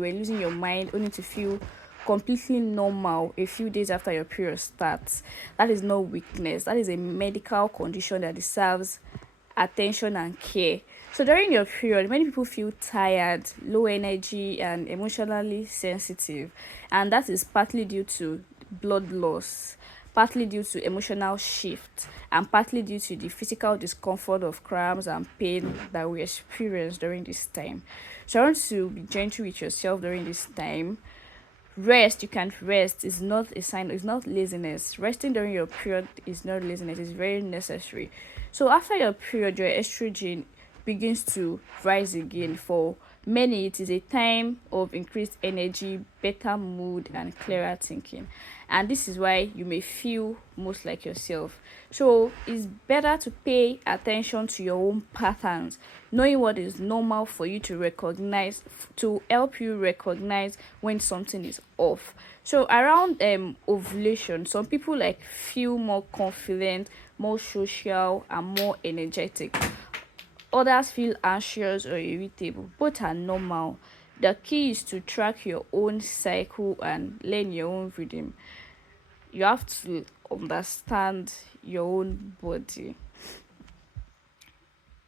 were losing your mind only to feel completely normal a few days after your period starts. That is no weakness. That is a medical condition that deserves attention and care. So during your period, many people feel tired, low energy, and emotionally sensitive, and that is partly due to blood loss, partly due to emotional shift, and partly due to the physical discomfort of cramps and pain that we experience during this time. So I want to be gentle with yourself during this time. Rest, you can't rest, is not a sign, it's not laziness. Resting during your period is not laziness, it's very necessary. So after your period, your estrogen begins to rise again. For many, it is a time of increased energy, better mood, and clearer thinking. And this is why you may feel most like yourself. So it's better to pay attention to your own patterns, knowing what is normal for you to recognize, to help you recognize when something is off. So around ovulation, some people like feel more confident, more social, and more energetic. Others feel anxious or irritable. Both are normal. The key is to track your own cycle and learn your own rhythm. You have to understand your own body.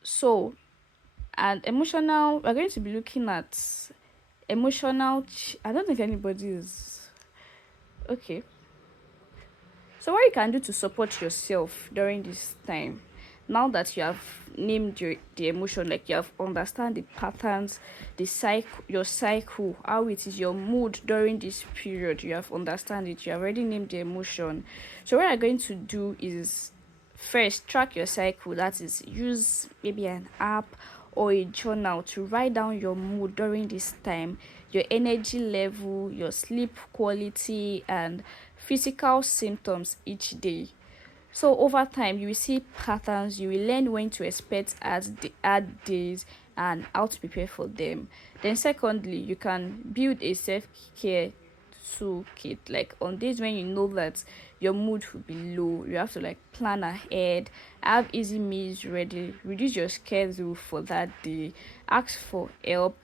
So, and emotional, we're going to be looking at I don't think anybody is okay. So what you can do to support yourself during this time, now that you have named the emotion, like you have understand the patterns, the cycle, your cycle, how it is your mood during this period, you have understand it, you have already named the emotion. So what you're going to do is first track your cycle. That is, use maybe an app or a journal to write down your mood during this time, your energy level, your sleep quality, and physical symptoms each day. So over time, you will see patterns, you will learn when to expect as the hard days and how to prepare for them. Then secondly, you can build a self-care toolkit. Like on days when you know that your mood will be low, you have to like plan ahead, have easy meals ready, reduce your schedule for that day, ask for help,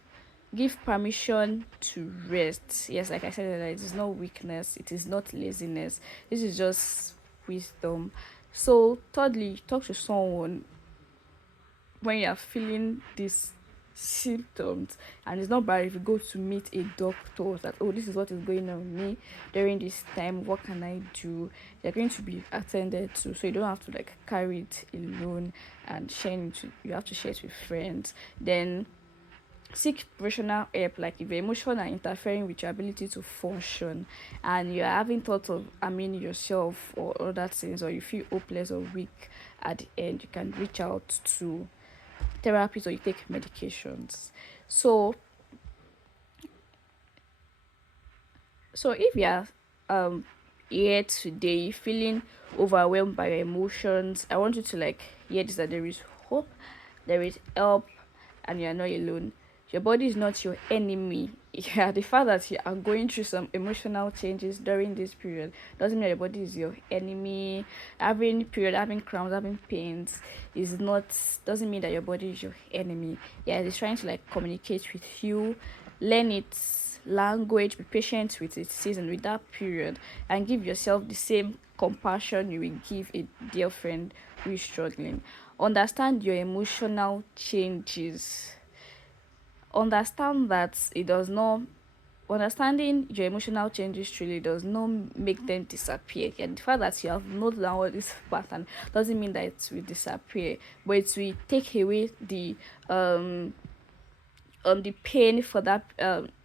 give permission to rest. Yes, like I said earlier, it is not weakness, it is not laziness, this is just wisdom. So thirdly, talk to someone when you are feeling these symptoms. And it's not bad if you go to meet a doctor that, oh, this is what is going on with me during this time, what can I do? They're going to be attended to, so you don't have to like carry it alone and you have to share it with friends. Then seek professional help. Like if your emotions are interfering with your ability to function and you're having thoughts of harming yourself or other things, or you feel hopeless or weak at the end, you can reach out to therapists or you take medications. So so if you're here today feeling overwhelmed by your emotions, I want you to like hear this, that there is hope, there is help, and you're not alone. Your body is not your enemy. Yeah, the fact that you are going through some emotional changes during this period doesn't mean your body is your enemy. Having cramps, having pains is not doesn't mean that your body is your enemy. Yeah, it's trying to like communicate with you, learn its language, be patient with its season, with that period, and give yourself the same compassion you will give a dear friend who is struggling. Understand your emotional changes. Understand that it does not Understanding your emotional changes truly does not make them disappear. And the fact that you have noted down all this pattern doesn't mean that it will disappear, but it will take away the pain for that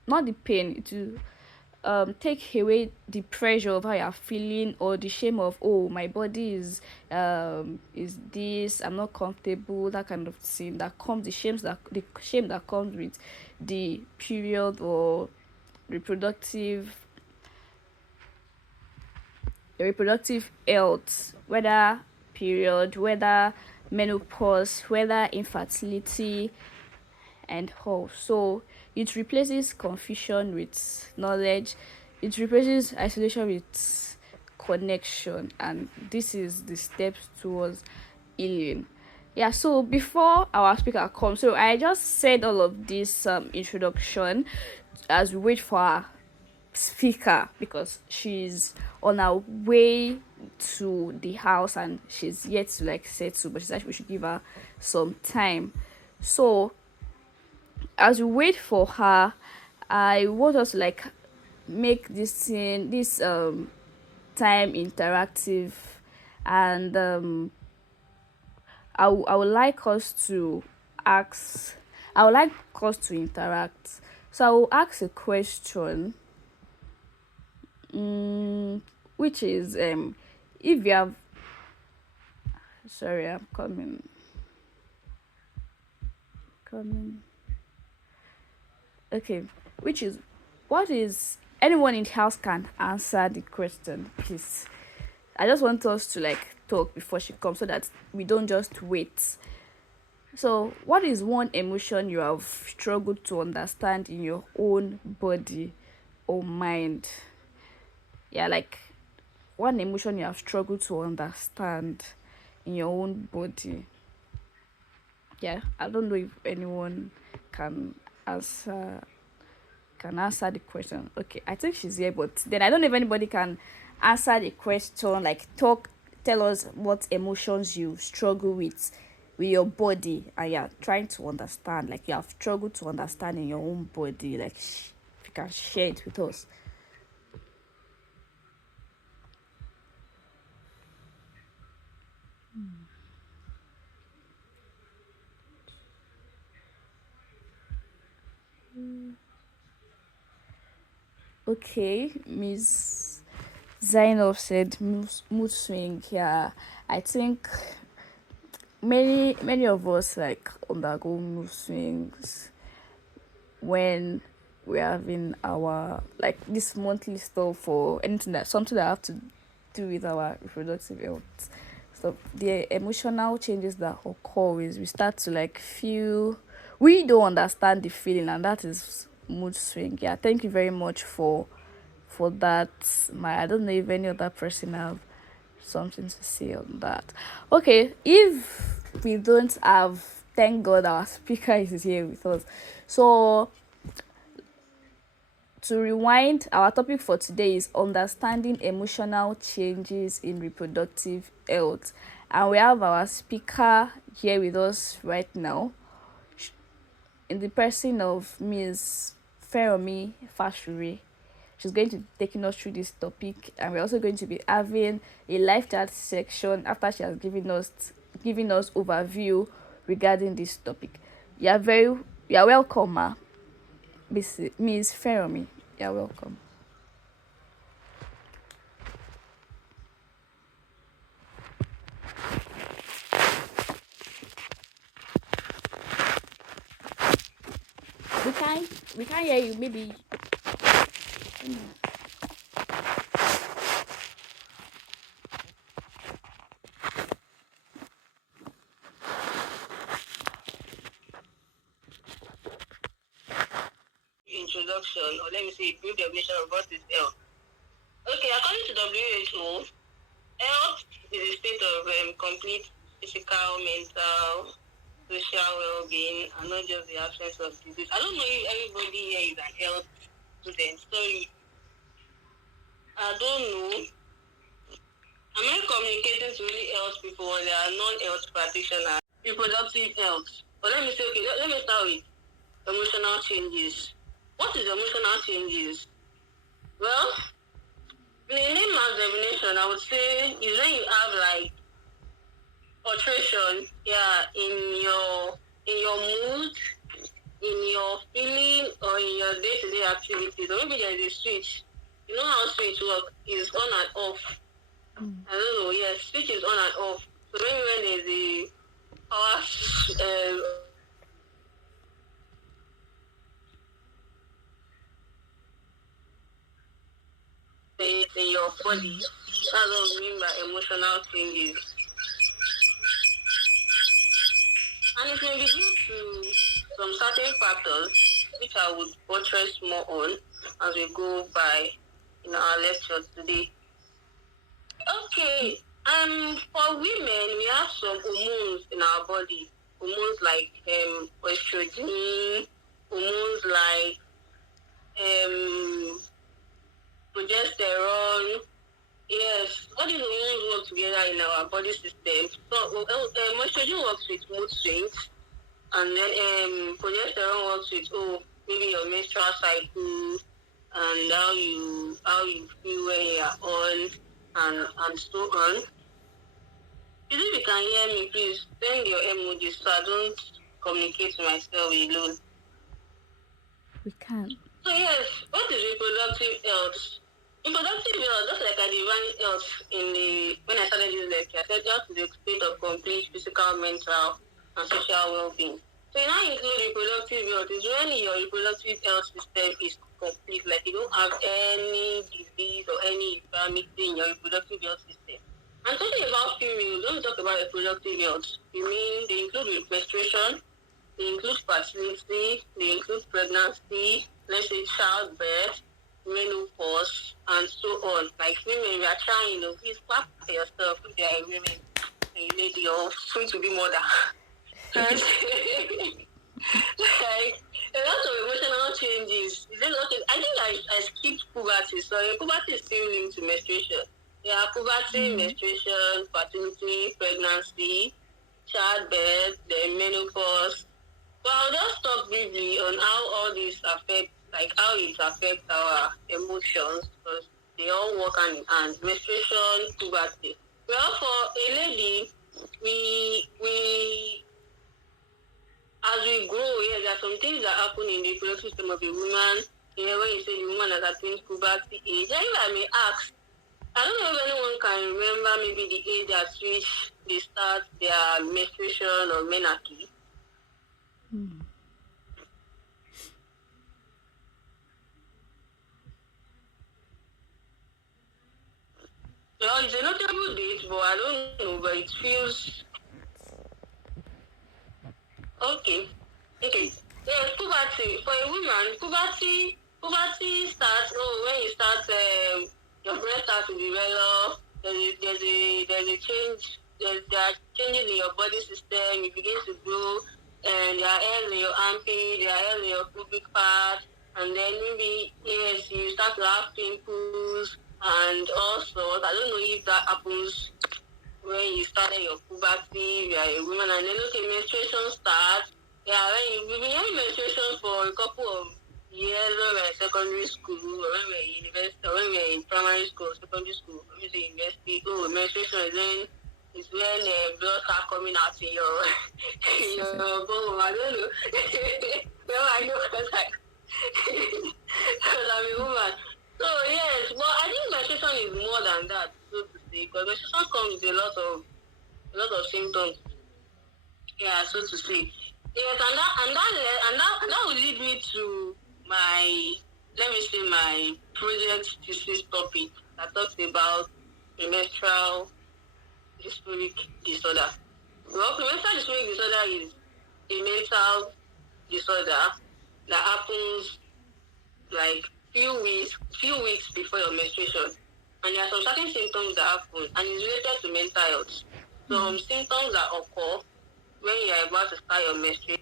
not the pain, it will take away the pressure of how you're feeling, or the shame of, oh, my body is this, I'm not comfortable, that kind of thing that comes, the shame that comes with the period, or reproductive reproductive health, whether period, whether menopause, whether infertility, and all. So it replaces confusion with knowledge, it replaces isolation with connection, and this is the steps towards healing. Yeah, so before our speaker comes, so I just said all of this introduction as we wait for our speaker, because she's on her way to the house and she's yet to like settle, but she said we should give her some time. So as we wait for her, I want us to like make this time interactive, and I would like us to ask I would like us to interact. So I will ask a question, which is if you have sorry, I'm coming. Okay, which is, what is, anyone in the house can answer the question, please. I just want us to like talk before she comes so that we don't just wait. So, what is one emotion you have struggled to understand in your own body or mind? Yeah, like one emotion you have struggled to understand in your own body. Yeah, I don't know if anyone can answer answer the question. Okay, I think she's here, but then I don't know if anybody can answer the question, like tell us what emotions you struggle with your body, and you're trying to understand, like you have struggled to understand in your own body, like if you can share it with us. Okay, Miss Zainab said mood swing. Yeah, I think many of us like undergo mood swings when we're having our like this monthly stuff for anything, that something that have to do with our reproductive health. So the emotional changes that occur is we start to like feel, we don't understand the feeling, and that is mood swing. Yeah, thank you very much for that. I don't know if any other person have something to say on that. Okay, if we don't have, thank God our speaker is here with us. So to rewind, our topic for today is understanding emotional changes in reproductive health. And we have our speaker here with us right now, in the person of Ms. Feromi Fashure. She's going to be taking us through this topic, and we're also going to be having a live chat section after she has given us overview regarding this topic. You're welcome, ma. Miss Feromi. You're welcome. We can't hear you. Maybe. Introduction, or let me say, brief definition of what is health. Okay, according to WHO, health is a state of complete physical, mental, social well-being, and not just the absence of disease. I don't know if everybody here is an health student. Sorry, I don't know. Am I communicating to really health people when they are non-health practitioners? Reproductive health. But let me say, okay, let me start with emotional changes. What is emotional changes? Well, in a layman's definition, I would say is when you have like alteration, yeah, in your mood, in your feeling, or in your day-to-day activities, or maybe there is a switch. You know how switch work is on and off. I don't know. Yes, switch is on and off. So maybe when there's a power in your body, that's what we mean by emotional changes. And it may be due to some certain factors, which I would buttress more on as we go by in our lecture today. Okay, for women, we have some hormones in our body. Hormones like estrogen, hormones like um, progesterone. Yes, all these hormones work together in our body system. So estrogen works with mood swings, and then progesterone works with maybe your menstrual cycle and how you feel when you are on and so on. If you can hear me, please send your emojis so I don't communicate to myself alone. We can. So yes, what is reproductive health? Reproductive health, just like I defined health when I started this lecture, I said health is a state of complete physical, mental, and social well-being. So it now include reproductive health. Is when your reproductive health system is complete, like you don't have any disease or any infirmity in your reproductive health system. And talking about females, when we talk about reproductive health, we mean they include menstruation, they include fertility, they include pregnancy, let's say childbirth, menopause, and so on. Like women, we are trying, please clap for yourself if you are a women, a lady, or soon to be mother. And, like a lot of emotional changes. Is it okay? I think I skipped puberty. So puberty is still linked to menstruation. Yeah, puberty, menstruation, fertility, pregnancy, childbirth, then menopause. But I'll just talk briefly on how all this affects, like how it affects our emotions, because they all work hand in hand. Menstruation, puberty. Well, for a lady, we as we grow, yeah, there are some things that happen in the reproductive system of a woman. You know, when you say the woman has attained puberty age, if I may ask, I don't know if anyone can remember maybe the age at which they start their menstruation or menarche. Well, it's a notable date, but I don't know, but it feels okay. Okay. Yes, puberty. For a woman, puberty starts when you start your breast starts to develop, there's a change, there are changes in your body system, you begin to grow, and there are hairs in your armpit, there are hairs in your pubic part, and then maybe yes, you start to have pimples and all sorts. I don't know if that happens when you started your puberty, you are a woman, and then okay, menstruation starts. Yeah, when you've been having menstruation for a couple of years when we're in secondary school, or when we're in university, or when we're in primary school, secondary school, when we say university, menstruation is when blood start coming out in your in your bone. I don't know. Well, I know because because I'm a woman. So yes, but I think menstruation is more than that, so to say, because menstruation comes with a lot of symptoms. Yeah, so to say. Yes, and that will lead me to my let me say my project thesis topic that talks about premenstrual dysphoric disorder. Well, premenstrual dysphoric disorder is a mental disorder that happens like few weeks before your menstruation. And there are some certain symptoms that happen and it's related to mental health. Some symptoms that occur when you are about to start your menstruation.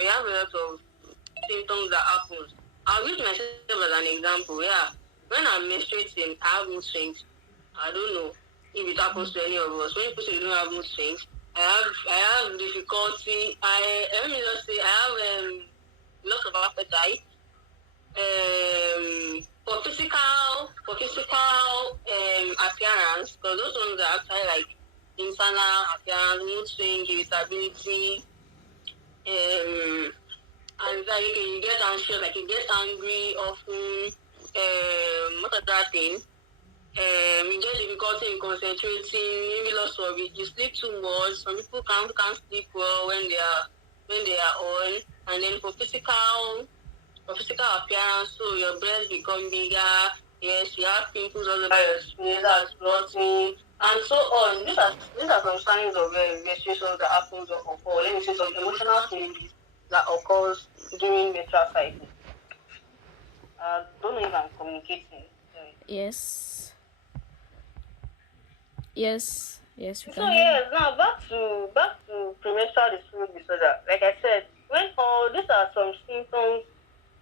We have a lot of symptoms that happen. I'll use myself as an example. Yeah, when I'm menstruating, I have mood swings. I don't know if it happens to any of us. When people say they don't have mood swings, I have difficulty. Let me just say I have loss of appetite. For physical appearance, because those ones are actually like internal appearance, mood swing, irritability, anxiety, you get anxious, like you get angry often, what other thing? You get difficulty in concentrating, maybe loss of it, you sleep too much. Some people can't sleep well when they are when they are on, and then for physical appearance, so your breasts become bigger. Yes, you have pimples all over your face, that's rotting, and so on. These are some signs of menstruation that happens or occur. Let me say some emotional changes that occurs during menstrual cycle. Don't know if I'm communicating. Sorry. Yes. Yes. Yes, we So can hear you. yes, now back to premenstrual disorder. Like I said, when all these are some symptoms,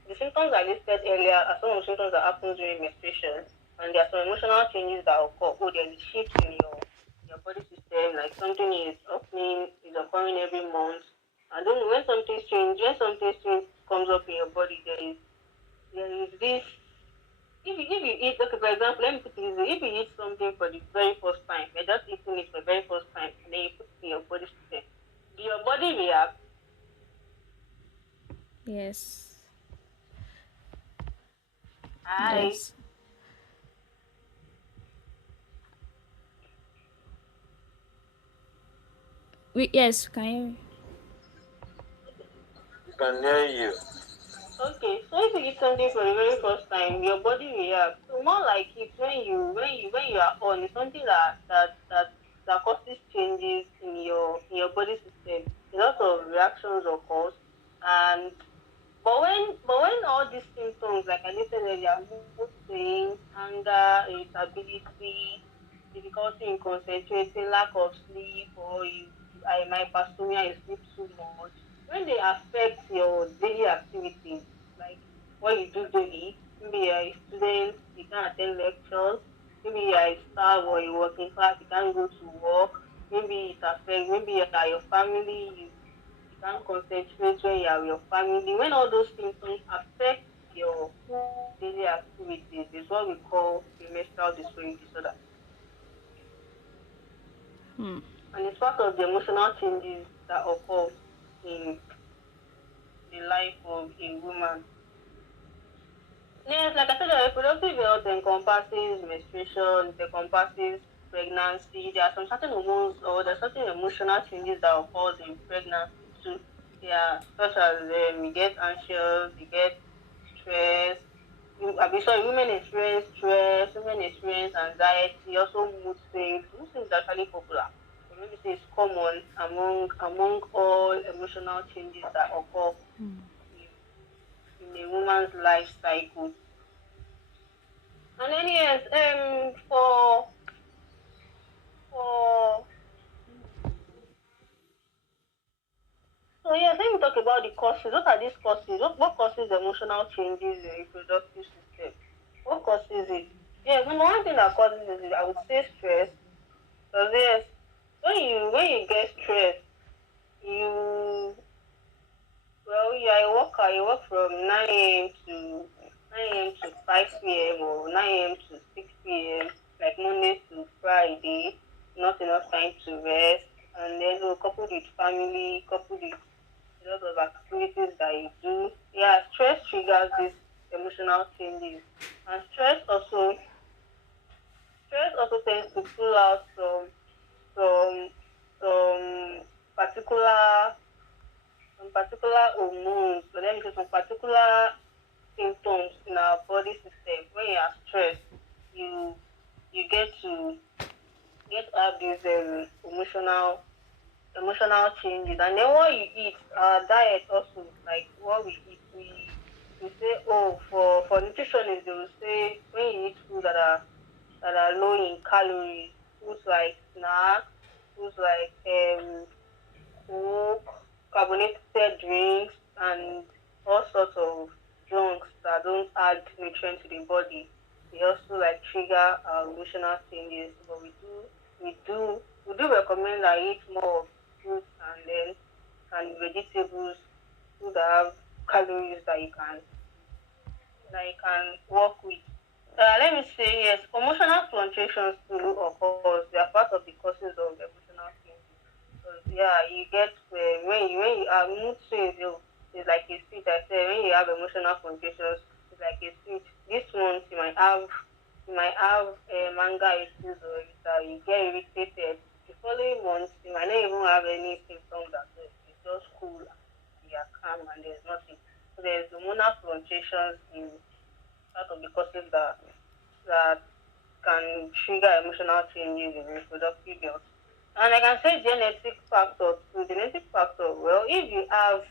the symptoms I listed earlier are some of the symptoms that happen during menstruation, and there are some emotional changes that occur. Oh, there is shift in your body system, like something is occurring every month. I don't know when something strange comes up in your body, there is this. If you eat, okay, for example, let me put it this way: if you eat something for the very first time, you're just eating it for the very first time, and then you put it in your body system, do your body react? Yes. I Yes. Yes, we can hear you. We can hear you. Okay, so if you eat something for the very first time, your body reacts. So more like it when you are on, it's something that causes changes in your body system. A lot of reactions occurs, and but when all these symptoms, like I listed earlier, mood swings, anger, irritability, difficulty in concentrating, lack of sleep, or hypersomnia, you sleep too much, when they affect your daily activities, like what you do daily, maybe you're a student, you can't attend lectures, maybe you're a staff or a working class, you can't go to work, maybe it affects, maybe you're your family, you can't concentrate when you're with your family. When all those symptoms affect your daily activities, is what we call premenstrual disorder. Hmm. And it's part of the emotional changes that occur in the life of a woman. Yes, like I said, reproductive health encompasses menstruation, it encompasses pregnancy. There are some certain hormones or there are certain emotional changes that occur in pregnancy too. Yeah, such as you get anxious, you get stress. I mean, sorry, women experience stress, women experience anxiety, also mood swings. Mood swings is actually popular. But maybe say it's common among all emotional changes that occur in a woman's life cycle. And then yes, for so yes, let me talk about the causes. What are these causes? What causes emotional changes in reproductive system? What causes it? Yes, number one thing that causes it, I would say stress. Because yes, when you get stressed, you well, you are a worker. You work from 9 a.m. to 5 p.m. or 9 a.m. to 6 p.m. like Monday to Friday. Not enough time to rest, and then coupled with family, coupled with a lot of activities that you do. Yeah, stress triggers these emotional changes, and stress also tends to pull out some some particular some particular hormones, but let me say some particular symptoms in our body system. When you are stressed, you you get to have these emotional changes. And then what you eat, our diet also, like what we eat, we say, oh, for nutritionists they will say when you eat food that are low in calories, foods like snacks, foods like Coke, carbonated drinks, and all sorts of junks that don't add nutrients to the body. They also like trigger emotional changes. But we do recommend that you eat more of fruits and vegetables, food that have calories that you can work with. Let me say yes, emotional fluctuations too occurs. They are part of the causes of emotional changes. Yeah, you get when you have mood swings, it's like a switch. I said when you have emotional fluctuations, it's like a switch. This month you might have manga issues or that you get irritated. The following month you might not even have any symptoms at all. It's just cool. we are calm and there's nothing. So there's hormonal fluctuations in part of the causes that can trigger emotional changes in reproductive health. And I can say genetic factor too. Genetic factor, well, if you have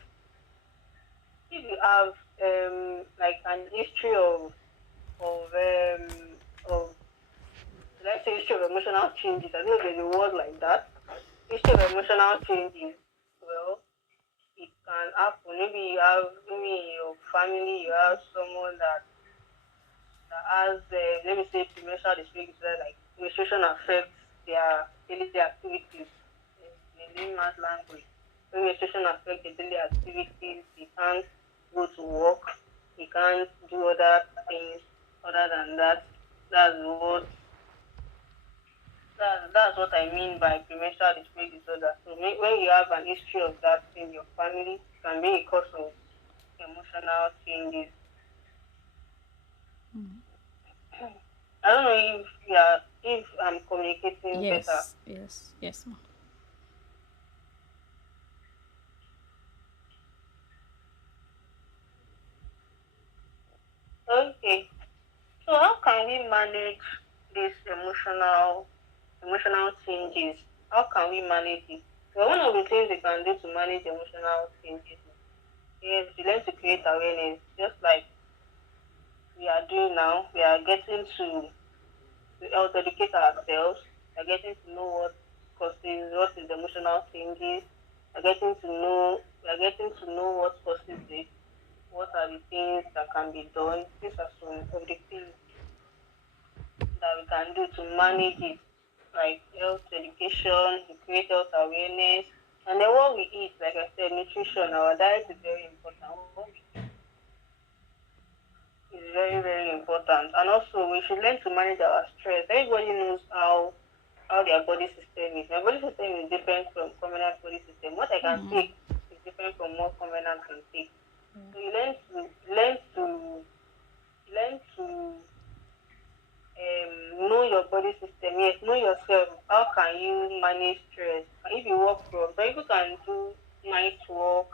like an history of let's say history of emotional changes, I know there's a word like that. History of emotional changes, well, it can happen. Maybe in your family you have someone that has let me say premenstrual disorder, like menstruation affects their daily activities in a layman's language. When menstruation affects their daily activities, they can't go to work, they can't do other things other than that. That's what that's what I mean by premenstrual disorder. So when you have an history of that in your family, it can be a cause of emotional changes. I don't know if I'm communicating better. Yes, yes, yes, ma. Okay. So how can we manage these emotional changes? How can we manage it? Well, one of the things we can do to manage emotional changes is we learn to create awareness, just like we are doing now. We are getting to help educate ourselves. We are getting to know what is emotional changes. We are getting to know what causes it. What are the things that can be done? These are some of the things that we can do to manage it, like health education, to create health awareness, and then what we eat. Like I said, nutrition, our diet is very important. What we eat is very, very important. And also, we should learn to manage our stress. Everybody knows how their body system is. My body system is different from common body system. What I can take is different from what common can take. So you learn to know your body system. Yes, know yourself. How can you manage stress? If you work from, some people can do night work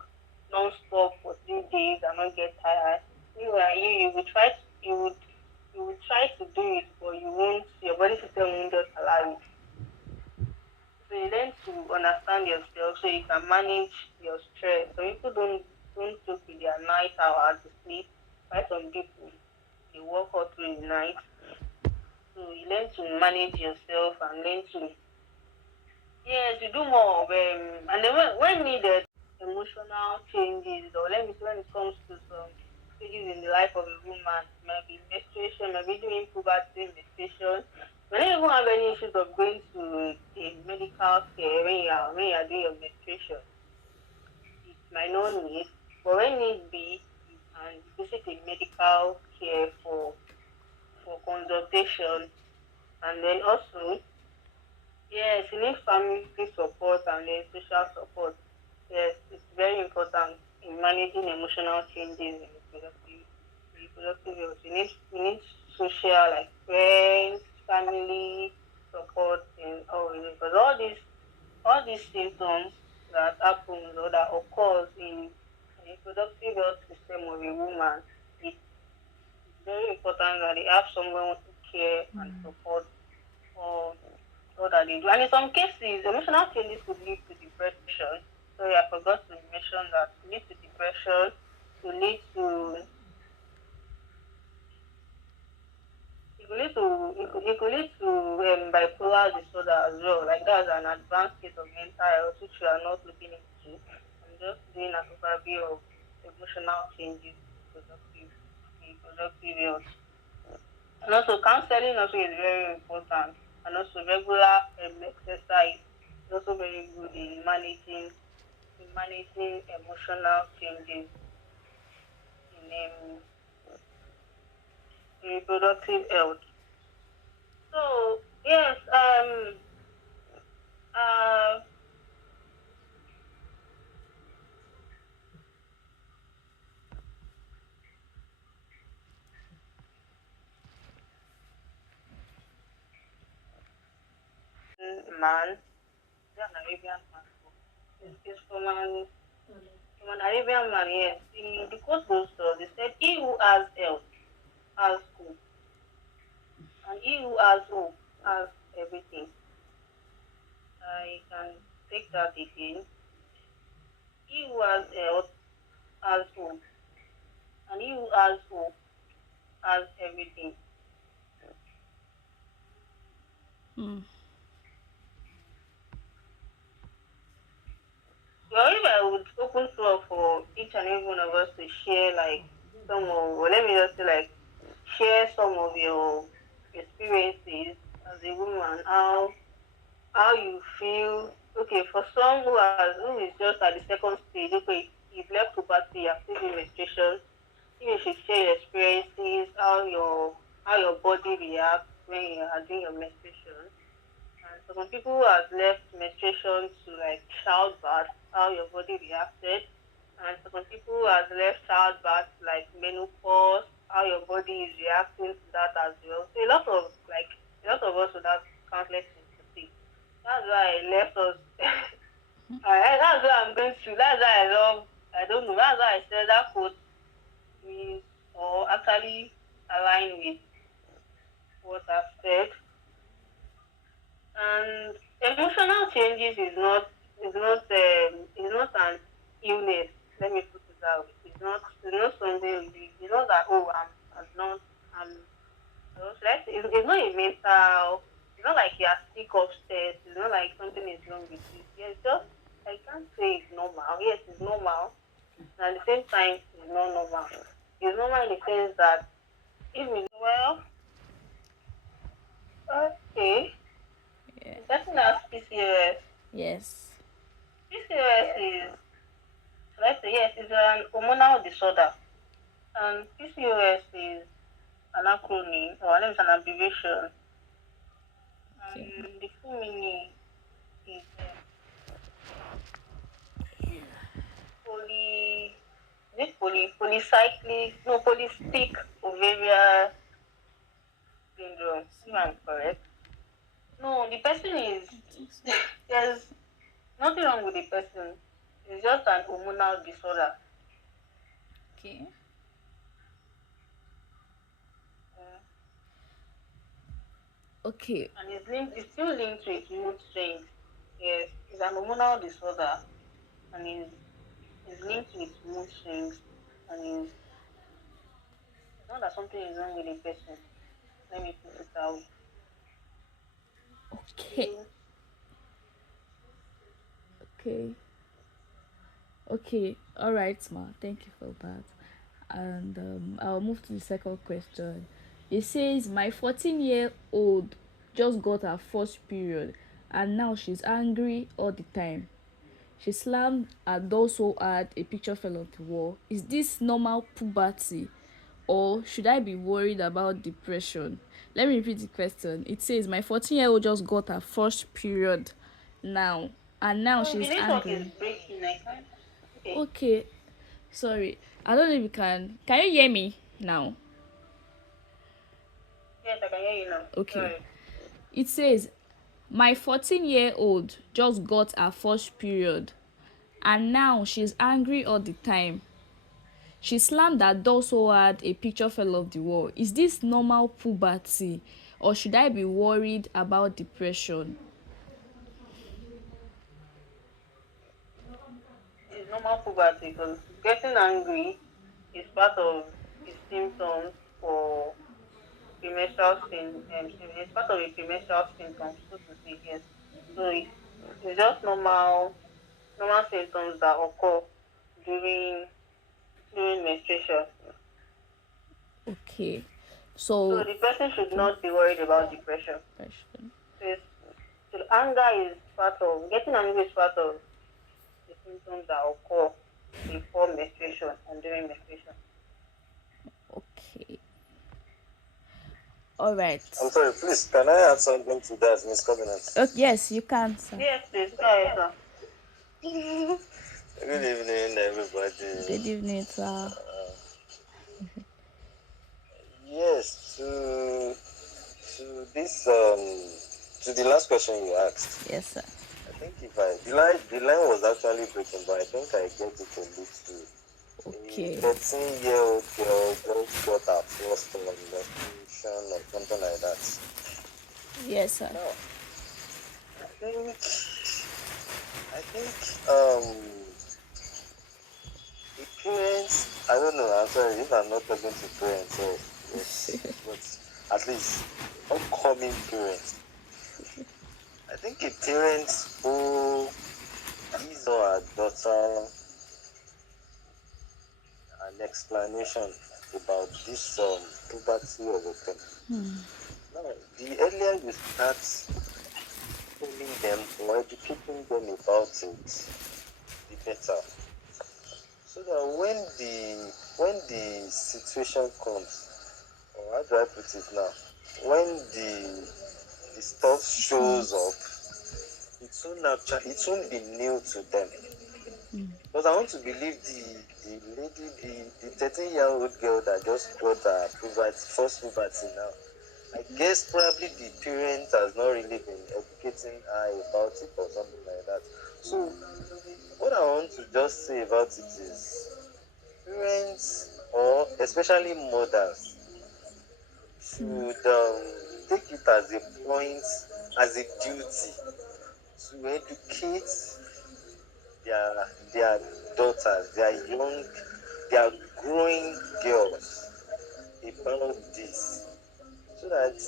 non-stop for 3 days and not get tired. You would try to, you would try to do it, but you won't. Your body system won't just allow it. So you learn to understand yourself so you can manage your stress. So people don't took with their night hours to sleep. Why some people they work all through the night. So you learn to manage yourself and learn to yes, you do more of and then when needed emotional changes or let me say when it comes to some stages in the life of a woman, maybe menstruation, maybe doing puberty, menstruation. We don't even have any issues of going to a medical care when you are doing your menstruation. It might not need, but when need be, you can visit a medical care for consultation and then also yes, you need family support and then social support. Yes, it's very important in managing emotional changes in reproductive health. You need social like friends, family support and all of it. Because all these symptoms that happens or that occurs in the reproductive health system of a woman, it's very important that they have someone to care and support or or that they do. And in some cases, emotional changes could lead to depression. Sorry, I forgot to mention that could lead to depression, could lead to it could lead to bipolar disorder as well. Like that's an advanced state of mental health which we are not looking into. I'm just doing an overview of emotional changes in reproductive health. And also counseling also is very important. And also regular exercise is also very good in managing emotional changes in reproductive health. So yes, uh, man, is an Arabian man. Is from an from an Arabian man, yes. The quote goes to, they said, he who has health has hope, and he who has hope has everything. I can take that again. He who has health has hope, and he who has hope has everything. Mm. Well, if I would open floor for each and every one of us to share, like, some of, well, let me just say, like, share some of your experiences as a woman, how you feel. Okay, for some who is just at the second stage, okay, you've left puberty, you're still in menstruation. You should share your experiences, how your body reacts when you are doing your menstruation. And so some people have left menstruation to like childbirth, how your body reacted. And so some people has left childbirth like menopause, how your body is reacting to that as well. So a lot of us would have countless things to say. That's why I left us. That's what I'm going through. That's why I love. I don't know. That's why I said that quote means or actually align with what I've said. And emotional changes is not an illness. Let me put it that way. It's not something. It's not that, oh, I'm not I'm it's not a mental. It's not like you're sick upstairs. It's not like something is wrong with you. Yeah, it's just, I can't say it's normal. Yes, it's normal, and at the same time it's not normal. It's normal in the sense that if it's, well, okay, Yeah. the person has PCOS. Yes. PCOS is, let's say, yes, it's an hormonal disorder, and PCOS is an acronym, or let me say an abbreviation, Okay. and the full meaning is poly, is it polycyclic, no, polycystic ovarian syndrome. If I'm correct. No, the person is, I think so. there's nothing wrong with the person. It's just an hormonal disorder. Okay. Mm. Okay. And it's still linked with mood swings. Yes, it's an hormonal disorder, and is linked with mood swings, and is it's not that something is wrong with the person. Let me put it that way. Okay. You, Okay. Okay. All right, Ma. Thank you for that. And I'll move to the second question. It says my 14-year-old just got her first period and now she's angry all the time. She slammed her door so hard a picture fell on the wall. Is this normal puberty or should I be worried about depression? Let me repeat the question. It says my 14-year-old just got her first period now and now so the she's network is angry. breaking. I can't. Okay. Okay, sorry. I don't know if you can you hear me now? Yes, I can hear you now. Okay. Sorry. It says my 14-year-old just got her first period and now she's angry all the time. She slammed her door so hard a picture fell off the wall. Is this normal puberty or should I be worried about depression? It's normal puberty because getting angry is part of the symptoms for it's part of a premenstrual symptom, so to say, yes. So it's just normal symptoms that occur during during menstruation. Okay. So So the person should okay. not be worried about depression. Depression. So, so anger is part of getting angry is part of the symptoms that occur before menstruation and during menstruation. Okay. All right. I'm sorry, please, can I add something to that, Miss Covenant? Yes, you can, sir. Yes, please. Go ahead, sir. Good evening, everybody. Good evening, sir. Yes, to this to the last question you asked, Yes, sir. I think if I the line was actually breaking, but I think I get it a little. A Okay. 13-year-old girl just got her first menstruation or something like that. Yes, sir. Now, I think the parents, I don't know, I'm sorry if I'm not talking to parents, but at least upcoming parents. I think a parent who gives her daughter an explanation about this puberty of a thing. Now, the earlier you start telling them or educating them about it, the better. So that when the situation comes, or how do I put it now? When the stuff shows up, it won't be new to them. Because I want to believe the lady, the 13-year-old girl that just got her puberty, first puberty now. I guess probably the parent has not really been educating her about it or something like that. So what I want to just say about it is parents or especially mothers should take it as a point, as a duty to educate their their daughters, their growing girls about this, so that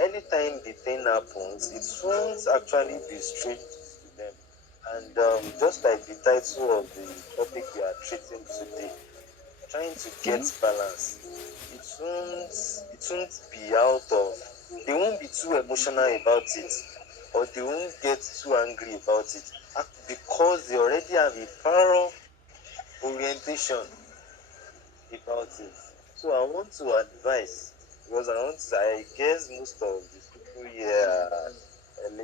anytime the thing happens, it won't actually be strange to them. And just like the title of the topic we are treating today, trying to get Okay. balance, it won't be out of, they won't be too emotional about it, or they won't get too angry about it, because they already have a thorough orientation about it. So I want to advise, because I guess most of the people here are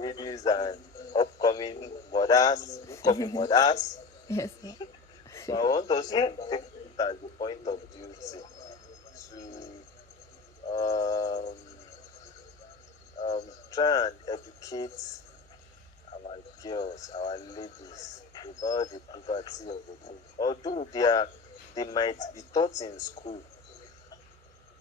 ladies and upcoming mothers, incoming mothers. Yes, sir. So I want us to take it as a point of duty to um, try and educate our girls, our ladies about the puberty of the thing. Although they might be taught in school,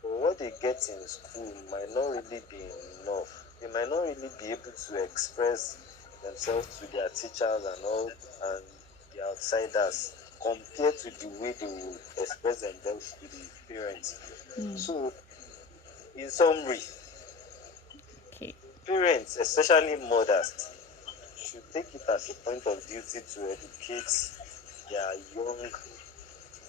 but what they get in school might not really be enough. They might not really be able to express themselves to their teachers and all and the outsiders compared to the way they will express themselves to the parents. So, in summary, Okay. parents, especially mothers, should take it as a point of duty to educate their young,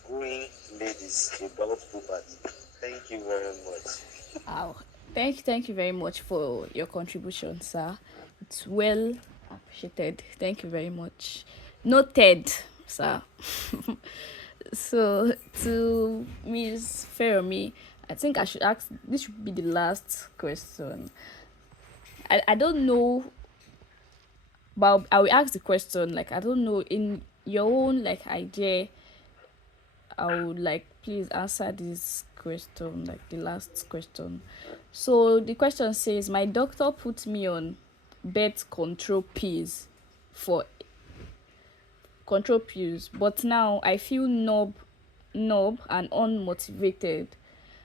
growing ladies about puberty. Thank you very much. Wow. Thank you very much for your contribution, sir. It's well appreciated. Thank you very much. Noted, sir. So to Miss Feromi, I think I should ask, this should be the last question. I don't know, but I will ask the question, like I don't know, in your own like idea, I would like please answer this question, like the last question. So the question says, my doctor put me on birth for control pills, but now I feel numb and unmotivated.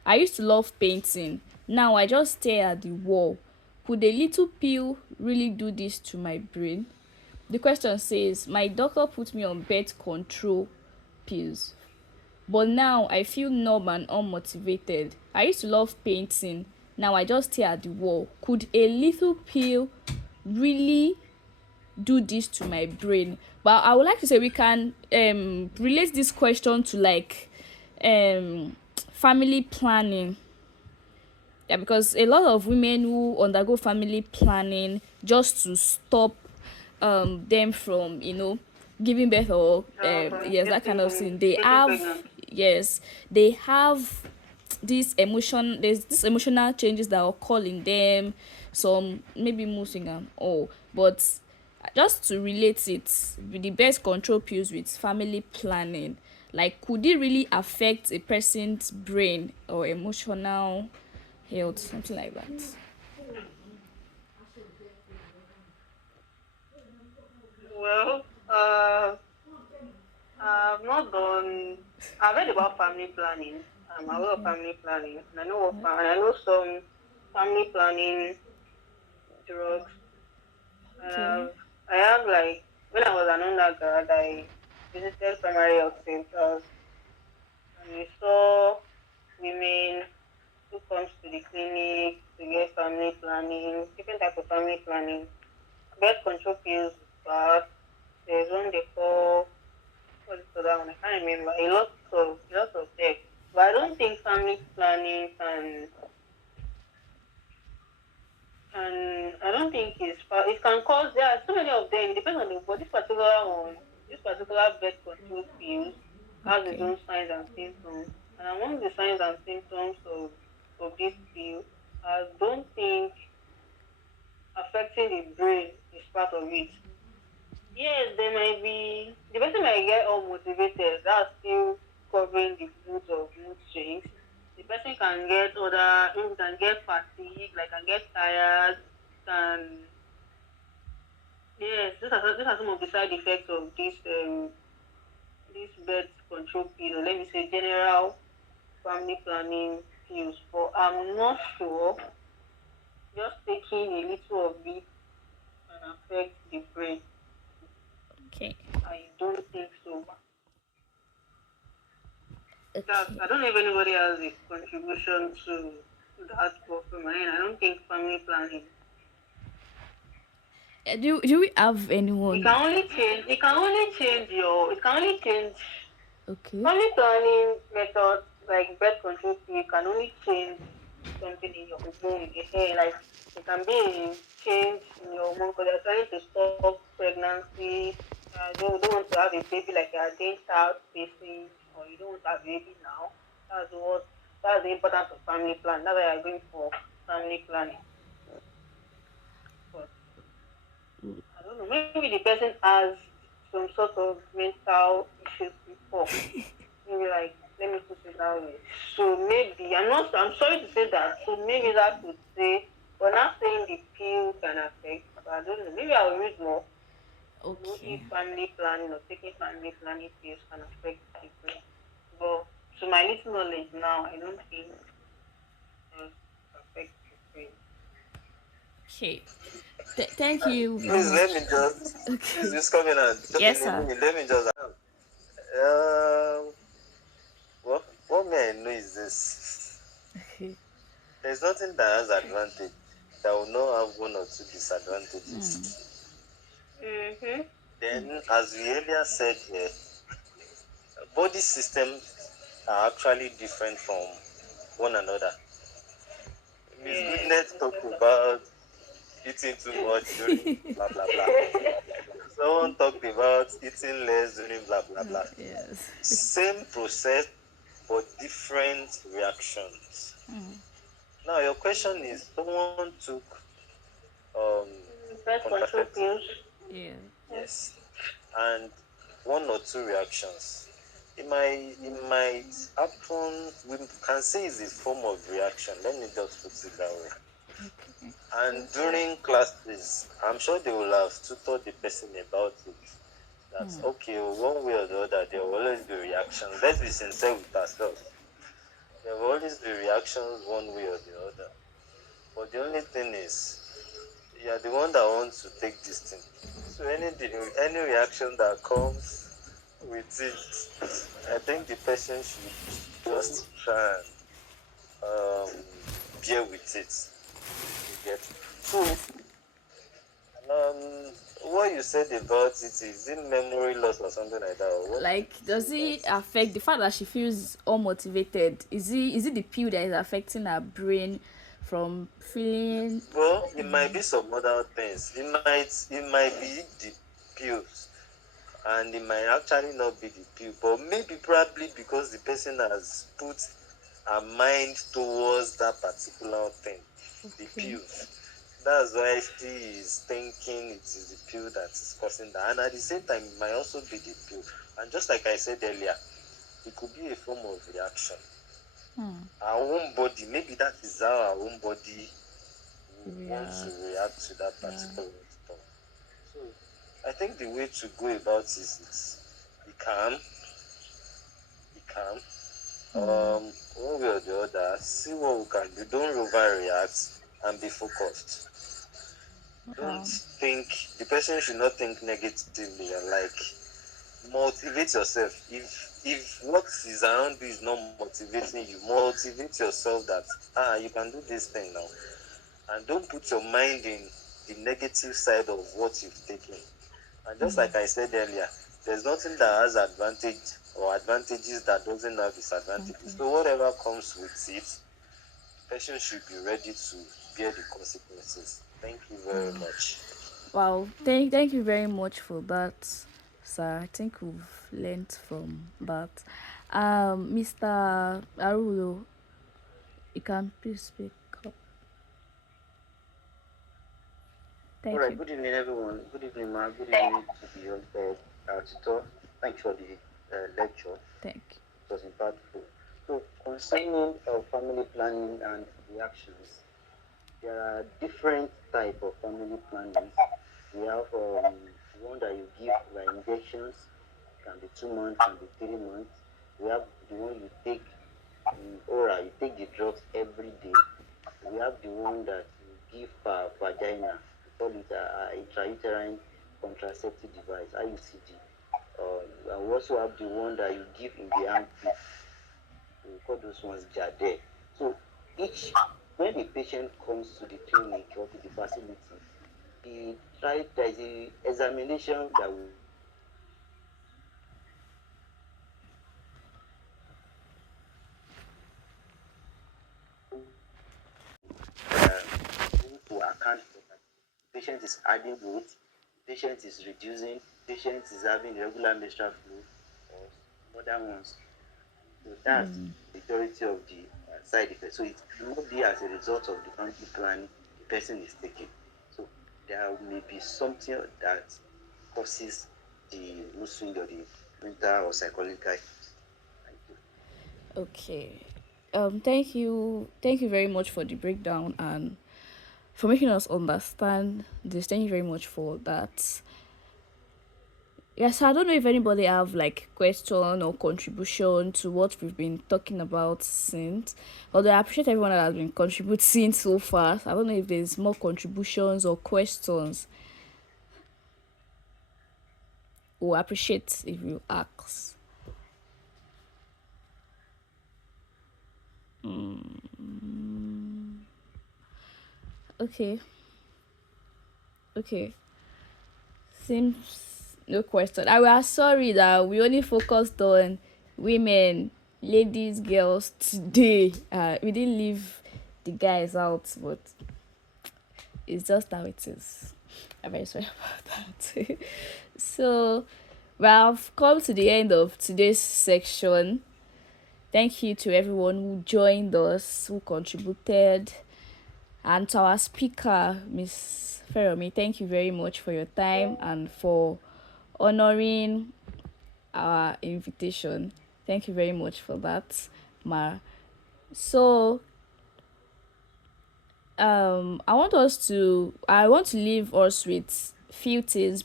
I used to love painting. Now I just stare at the wall. Could a little pill really do this to my brain? The question says, my doctor put me on birth control pills, but now I feel numb and unmotivated. I used to love painting. Now I just stare at the wall. Could a little pill really do this to my brain? But I would like to say we can relate this question to like family planning. Yeah, because a lot of women who undergo family planning just to stop them from, giving birth, or yes, that kind of thing, they have, yes, they have there's this emotional changes that occur in them, some maybe moving and all. But just to relate it with the best control pills with family planning, like could it really affect a person's brain or emotional health, something like that? Well, I've not done. I've read about family planning. I'm aware of Okay. family planning, and I know and I know some family planning drugs. And Okay. I have like when I was an undergrad, I visited primary health centers, and we saw women who comes to the clinic to get family planning, different type of family planning. Birth control pills is bad. There's one they call what's the other one? I can't remember. A lot of them. But I don't think family planning can I don't think it can cause there are so many of them, depends on the but this particular birth control pills has its Okay. own signs and symptoms. And among the signs and symptoms of this pill, I don't think affecting the brain is part of it. Yes, there might be the person might get all motivated. That's still covering the fruits of mood swings. The person can get other, can get fatigue, like can get tired, can yes. These are some of the side effects of this birth control pill. Or let me say general family planning pills. But I'm not sure. Just taking a little of it can affect the brain. Okay. I don't think so. That Okay. I don't know if anybody has a contribution to that, but from my end, I don't think family planning. Do we have It anyone? can only change. It can only change your. It can only change Okay. family planning methods like birth control pill can only change something in your hormone, in your hair. Like it can be a change in your hormone because they're trying to stop pregnancy. Don't want to have a baby like you're doing child spacing or you don't want to have a baby now. That's the importance of family planning. That's why I'm going for family planning. But I don't know, maybe the person has some sort of mental issues before. Maybe like let me put it that way. So maybe I'm sorry to say that. So maybe that could say we're not saying the pill can affect, but I don't know. Maybe I'll read more. Know if Okay. family planning or taking family planning pills can affect the brain. But to my little knowledge now, I don't think it affect the brain. Okay. Thank you very Please let me much. just, please Okay. just come in and join Yes, in sir. me. Let me just. Um, what may I know is this: Okay. there's nothing that has advantage that will not have one or two Mm. disadvantages. Mm-hmm. Then, as we earlier said here, body systems are actually different from one another. Miss Yes, Goodness talked systems are about eating too much during blah blah blah. Someone talked about eating less during blah blah blah. Yes. Same process but different reactions. Now your question is someone took um birth control contraceptive, pills. Yeah. yes, and one or two reactions. It might happen, we can say it's a form of reaction. Let me just put it that way. Okay. And Okay. during classes, I'm sure they will have tutored the person about it. That's okay, one way or the other, there will always be reactions. Let's be sincere with ourselves. There will always be reactions one way or the other. But the only thing is, you are the one that wants to take this thing. So any reaction that comes with it, I think the person should just try and bear with it. You get. So what you said about it is it memory loss or something like that, or what did Like, you say does about it it? affect the fact that she feels unmotivated? Is it the pill that is affecting her brain from feeling? Well, it might be some other things. It might be the pills, and it might actually not be the pill, but maybe probably because the person has put her mind towards that particular thing, the Okay. pills. That's why she is thinking it is the pill that is causing that, and at the same time, it might also be the pill. And just like I said earlier, it could be a form of reaction. Our own body, maybe that is how our own body will want to React. react to that Yeah. particular stuff. So I think the way to go about is be calm, be calm. One way or the other, see what we can do. Don't overreact and be focused. Don't Wow. think the person should not think negatively and like motivate yourself. If what is around you is not motivating you, motivate yourself that you can do this thing now. And don't put your mind in the negative side of what you've taken. And just like I said earlier, there's nothing that has advantage or advantages that doesn't have disadvantages. So whatever comes with it, the person should be ready to bear the consequences. Thank you very much. Wow, thank you very much for that, sir. I think we've learned from that. Mr. Arulo, you can please speak up. All Thank right, you. good evening, everyone. Good evening, Ma. Good evening to the tutor. Thanks for the lecture. Thank It was impactful. So, concerning family planning and the actions, there are different type of family plannings. We have one that you give by injections, can be 2 months, can be 3 months. We have the one you take in oral, you take the drugs every day. We have the one that you give per vagina. We call it a intrauterine contraceptive device, IUCD. And we also have the one that you give in the armpit. We call those ones JADE. So each when the patient comes to the clinic or to the facility, there's a examination that we need to account for that. Patient is adding weight, patient is reducing, patient is having irregular menstrual flow or other ones. So that's the majority of the side effects. So it cannot be as a result of the family planning the person is taking. So there may be something that causes the mood swing or the mental or psychological issues. Thank you. Okay. Thank you very much for the breakdown and for making us understand this. Thank you very much for that. Yes, I don't know if anybody have like question or contribution to what we've been talking about since. Although I appreciate everyone that has been contributing so far. I don't know if there's more contributions or questions. Or appreciate if you ask. Okay, okay. Seems no question. I was sorry that we only focused on women, ladies, girls today. We didn't leave the guys out, but it's just how it is. I'm very sorry about that. So, we have come to the end of today's section. Thank you to everyone who joined us, who contributed, and to our speaker, Miss Feromi. Thank you very much for your time and for honoring our invitation. Thank you very much for that, Ma. So, I want to leave us with few things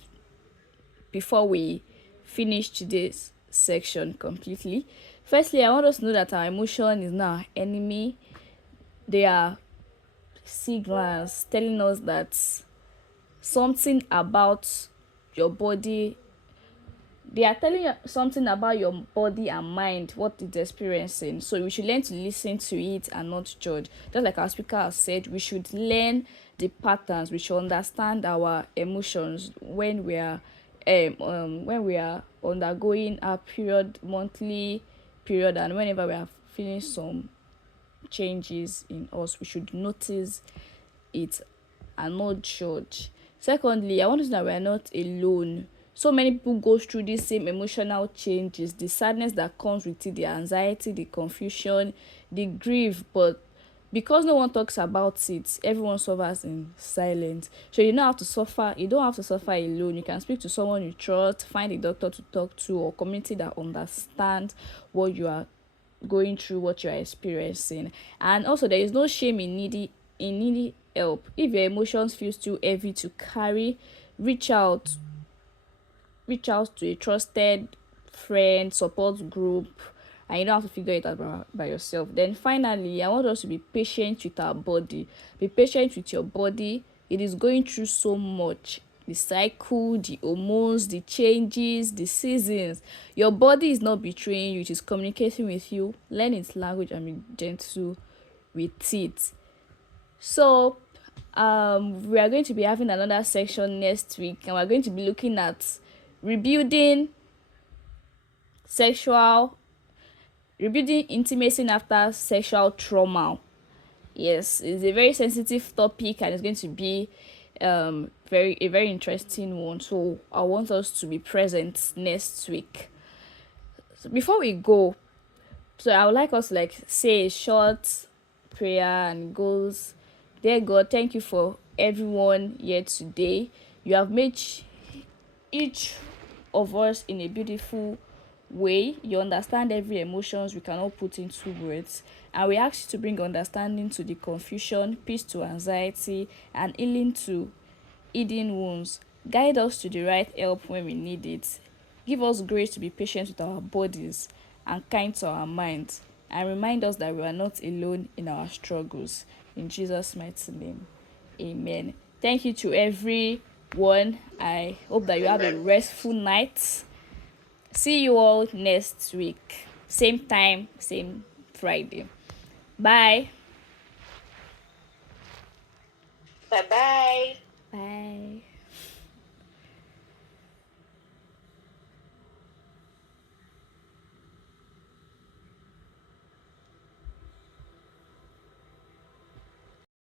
before we finish today's section completely. Firstly, I want us to know that our emotion is not our enemy. They are signals telling us that something about your body, they are telling you something about your body and mind, what it's experiencing. So we should learn to listen to it and not judge. Just like our speaker has said, we should learn the patterns. We should understand our emotions when we are undergoing our period, monthly period, and whenever we are feeling some changes in us, we should notice it and not judge. Secondly, I want to say that we are not alone. So many people go through these same emotional changes, the sadness that comes with it, the anxiety, the confusion, the grief, but because no one talks about it, everyone suffers in silence. So you don't have to suffer alone. You can speak to someone you trust, find a doctor to talk to, or community that understands what you are going through, what you are experiencing. And also, there is no shame in needing help. If your emotions feels too heavy to carry, reach out. reach out to a trusted friend, support group, and you don't have to figure it out by yourself. Then finally, I want us to be patient with our body. Be patient with your body. It is going through so much. The cycle, the hormones, the changes, the seasons. Your body is not betraying you, it is communicating with you. Learn its language and be gentle with it. So we are going to be having another section next week, and we're going to be looking at rebuilding sexual rebuilding intimacy after sexual trauma. Yes, it's a very sensitive topic, and it's going to be very interesting one. So I want us to be present next week. So before we go, so I would like us to say a short prayer and goals. Dear God, thank you for everyone here today. You have made each of us in a beautiful way. You understand every emotions we cannot put into words, and we ask you to bring understanding to the confusion, peace to anxiety, and healing to hidden wounds. Guide us to the right help when we need it. Give us grace to be patient with our bodies and kind to our minds, and remind us that we are not alone in our struggles. In Jesus' mighty name, amen. Thank you to everyone. I hope that you have a Amen. restful night. See you all next week. Same time, same Friday. Bye. Bye bye.